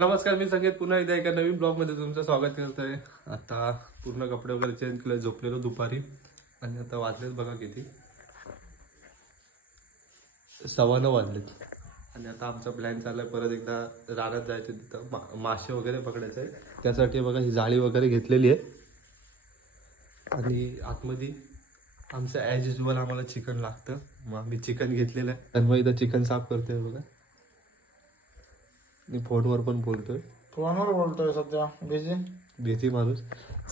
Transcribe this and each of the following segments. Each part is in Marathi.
नमस्कार, मी संकेत पुन्हा एकदा एका नवीन ब्लॉग मध्ये तुमचं स्वागत करतोय। आता पूर्ण कपडे वगैरे चेंज केले, झोपलेलो दुपारी आणि आता वाजलेत बघा किती, 9:15 वाजलेत। आणि आता आमचा प्लॅन चाललाय परत एकदा रानात जायचं, तिथं मासे वगैरे पकडायचे आहे। त्यासाठी बघा ही जाळी वगैरे घेतलेली आहे आणि आतमध्ये आमचं ॲज युजल आम्हाला चिकन लागतं, मग आम्ही चिकन घेतलेलं आहे। आणि मग इथं चिकन साफ करतोय बघा, मी फोनवर पण बोलतोय, फोनवर बोलतोय सध्या बिझी माणूस।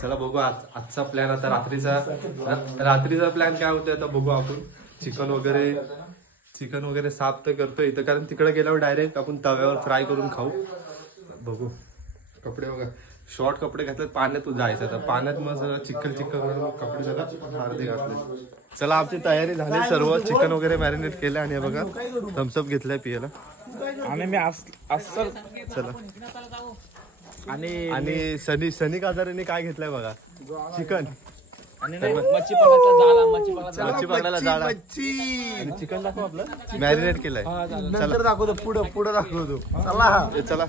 चला बघू आजचा प्लॅन, आता रात्रीचा प्लॅन काय होतोय आता बघू आपण। चिकन वगैरे साफ तर करतोय इथं, कारण तिकडे गेल्यावर डायरेक्ट आपण तव्यावर फ्राय करून खाऊ। बघू कपडे बघा, शॉर्ट कपडे घातले, पाण्यात जायचं तर पाण्यात मग सगळं चिखल कपडे सगळं अर्धे घातले। चला आमची तयारी झाली सर्व, चिकन वगैरे मॅरिनेट केलं आणि बघा थम्सअप घेतलाय पियाला। आणि मी अस्सल चला आणि सनी काजारीने काय घेतलंय बघा, चिकन आणि मच्छी पकडायला जाला आणि चिकन दाखव आपलं मॅरिनेट केलंय। नंतर दाखवतो, पुढे दाखवतो। चला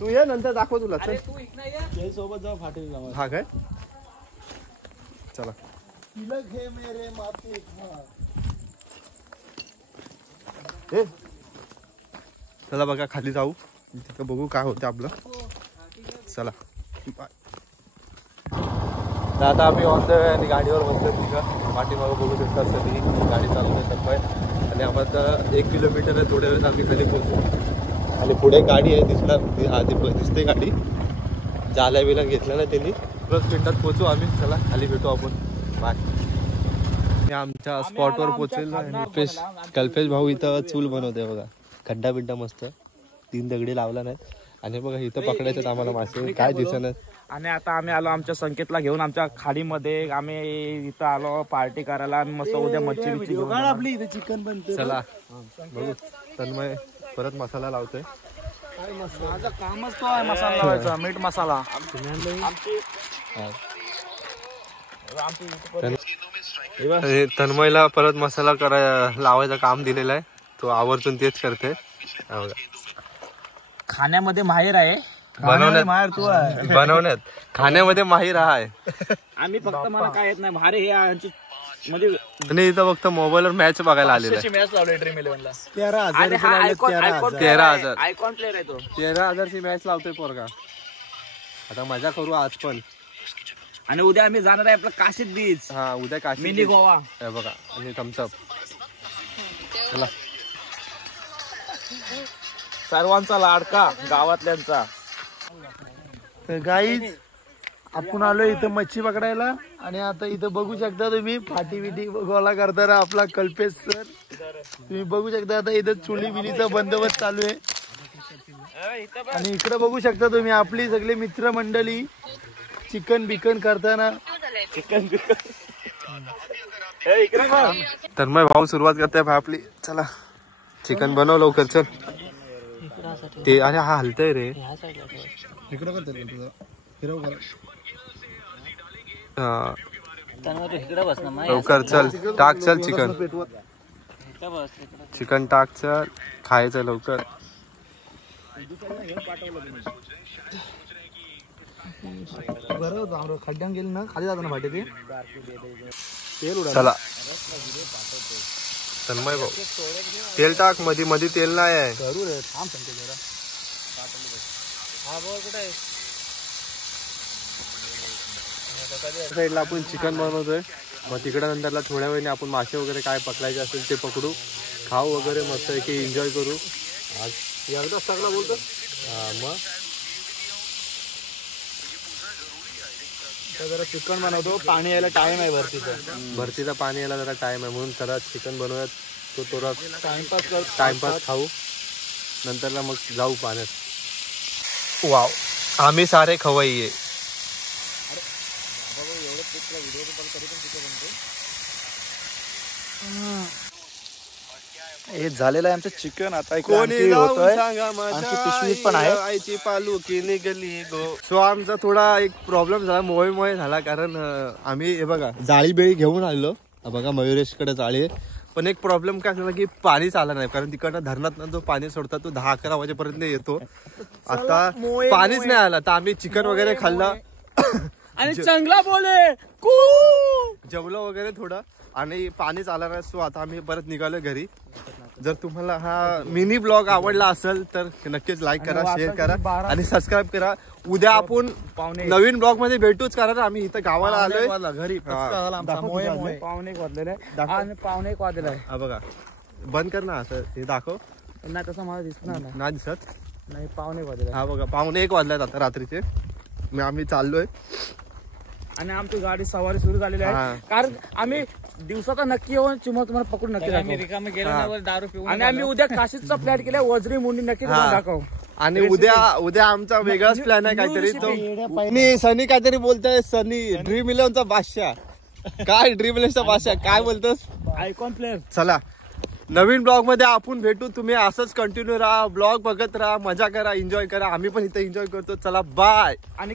तू ये, नंतर दाखव तुला। चल सोबत जाऊ, फाटेल जाऊ। हा काय, चला चला बघा खाली जाऊ, तिथं बघू काय होतं आपलं। चला आता आम्ही ऑन द वे आणि गाडीवर बसलो तिथं पाठीमागं बघू शकता, सगळी गाडी चालवते सकाळी आणि आम्हाला 1 किलोमीटर आहे, थोड्या वेळेस आम्ही खाली पोहोचू। आणि पुढे गाडी आहे, दिसते गाडी, जाला बिला घेतला ना त्यांनी, 10 मिनिटात पोहोचू आम्ही। चला खाली भेटू आपण, बाय। आमच्या स्पॉटवर पोहोचेल कल्पेश भाऊ इथं चूल बनवते बघा, खड्डा बिड्डा मस्त, 3 दगडी लावला नाहीत आणि बघा इथं पकडायचं आम्हाला मासे, काय दिसणार। आणि आता आम्ही आलो आमच्या संकेतला घेऊन, आमच्या खाडीमध्ये आम्ही इथं आलो पार्टी करायला आणि मस्त उद्या मच्छी घेऊन आपली इथे चिकन बनते। चला बघू, तन्मय परत मसाला लावतोय, माझं कामच तो आहे मसाला लावायचा, मीठ मसाला। तन्मयला परत मसाला लावायचं काम दिलेलं आहे, तो आवर्जून तेच करते। खाण्यामध्ये माहिर आहे, बनवण्यात खाण्यामध्ये माहिर आहे। आम्ही फक्त मला काय येत नाही, भारी हे म्हणजे आणि इथं फक्त मोबाईलवर मॅच बघायला आलेला आहे। मॅच लावली ड्रीम 11ला 13,000 आयकॉन प्लेअर आहे तो, 13,000ची मॅच लावतोय पोरगा। आता मजा करू आज पण, आणि उद्या आम्ही जाणार आहे आपलं काशीद बीच। हा उद्या काशीद मिनी गोवा बघा, आणि थम्सअप। चला सर्वांचा लाडका गावातल्यांचा। गाईज आपण आलो इथं मच्छी पकडायला, आणि आता इथं बघू शकता तुम्ही फाटी बिटी गोळा करताना आपला कल्पेश सर, तुम्ही बघू शकता। आता इथं चुली बिलीचा बंदोबस्त चालू आहे, आणि इकडे बघू शकता तुम्ही आपली सगळी मित्र मंडळी चिकन बिकन करताना। तन्मय भाऊ सुरुवात करताय भाई आपली, चला चिकन बनव लवकर, चल। ते अरे हा हलतय रे, लवकर चल, टाक चल चिकन टाक, चल खायचं लवकर। खड्ड्यान गेली ना खाली जातो ना फाटे ते तेल उडा। चला तन्मय भाऊ तेल टाक, मध्ये तेल नाही आहे। साईडला आपण चिकन बनवतोय, मग तिकडे नंतरला थोड्या वेळाने आपण मासे वगैरे काय पकडायचे असेल ते पकडू, खाऊ वगैरे मस्त आहे की एन्जॉय करू। आज एकदा सगळं बोलतो, मग जरा चिकन बनवतो, पाणी यायला टाइम आहे भरतीचा पाणी यायला जरा टाइम आहे, म्हणून जरा चिकन बनवूयात, तो थोडा टाइमपास खाऊ, नंतरला मग जाऊ पाण्यात। वाव आम्ही सारे खवय्ये। हे झालेलं आहे आमचं चिकन. आता इकडे कोणी आणखी जाऊन होतोय. सांगा आणखी माझ्या पिशवीत पण आहे. आईची पालुकी निघाली गो. सो आमचा थोडा एक प्रॉब्लेम झाला, मोहे झाला, कारण आम्ही हे बघा जाळी बेळी घेऊन आलो. बघा मयुरेशकडे जाळी आहे, पण एक प्रॉब्लेम काय झाला की पाणीच आला नाही, कारण तिकडनं धरणात जो पाणी सोडतात तो 10-11 वाजेपर्यंत येतो. आता पाणीच नाही आला, तर आम्ही चिकन वगैरे खाल्लं आणि चांगला बोले जेवलं वगैरे थोडं, आणि पाणीच आला नाही. सो आता आम्ही परत निघालो घरी. जर तुम्हाला हा मिनी ब्लॉग आवडला असेल तर नक्कीच लाईक करा, शेअर करा आणि सबस्क्राईब करा. उद्या आपण नवीन ब्लॉग मध्ये भेटूच, कारण आम्ही इथं गावाला आलोय घरी. पावणे एक वाजलेले आणि पावणे एक वाजलेला आहे. हा बघा, बंद कर ना असं, हे दाखव. नाही तसं मला दिसणार नाही. नाही दिसत. नाही, पावणे एक वाजलेला हा बघा, 1:45 वाजल्यात आता रात्रीचे. आम्ही चाललोय आणि आमची गाडी सवारी सुरू झालेली आहे, कारण आम्ही दिवसाचा नक्की येऊन तुम्हाला पकडून नक्की दाखवू. आणि आम्ही उद्या काशीचा प्लॅन केला, वजरी मुंडी नक्की दाखवू. आणि उद्या आमचा वेगळाच प्लॅन आहे काहीतरी. तो सनी काहीतरी बोलतोय, सनी ड्रीम इलेव्हनचा बादशाह. काय ड्रीम इलेव्हनचा बादशाह काय बोलतोस? Icon player. चला नवीन ब्लॉग मध्ये आपण भेटू. तुम्ही असंच कंटिन्यू राहा, ब्लॉग बघत राहा, मजा करा, एन्जॉय करा. आम्ही पण इथे एन्जॉय करतो. चला बाय. आणि